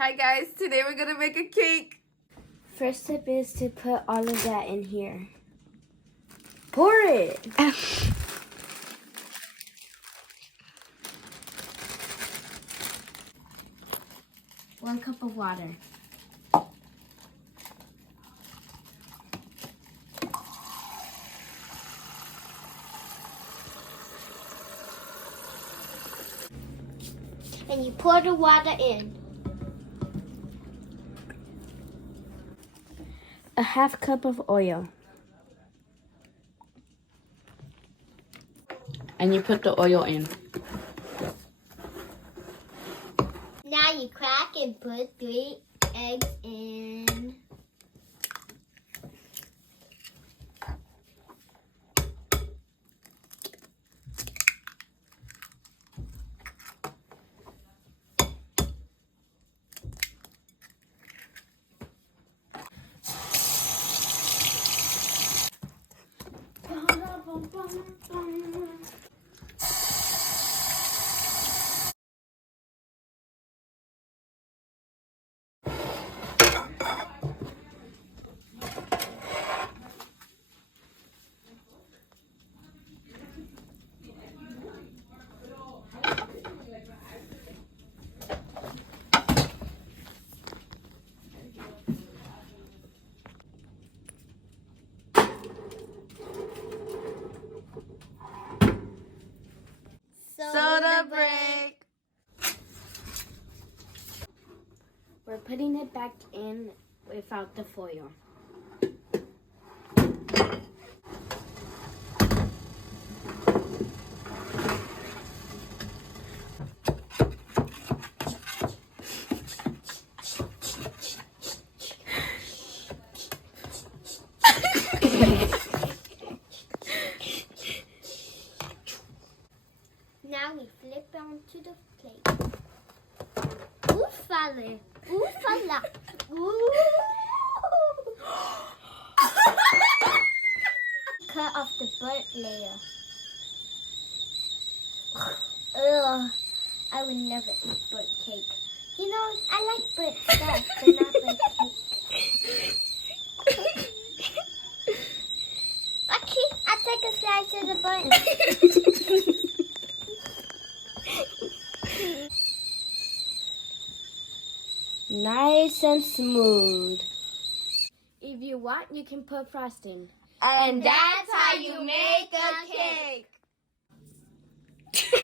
Hi guys, today we're gonna make a cake. First step is to put all of that in here. Pour it. 1 cup of water. And you pour the water in. A half cup of oil. And you put the oil in. Now you crack and put 3 eggs in. Soda break. We're putting it back in without the foil. Now we flip onto the plate. Oofale! Oofala! Ooh! Cut off the burnt layer. Ugh, I would never eat burnt cake. You know, I like burnt stuff, but not burnt cake. Okay, I'll take a slice of the burnt. Nice and smooth. If you want, you can put frosting. And that's how you make a cake.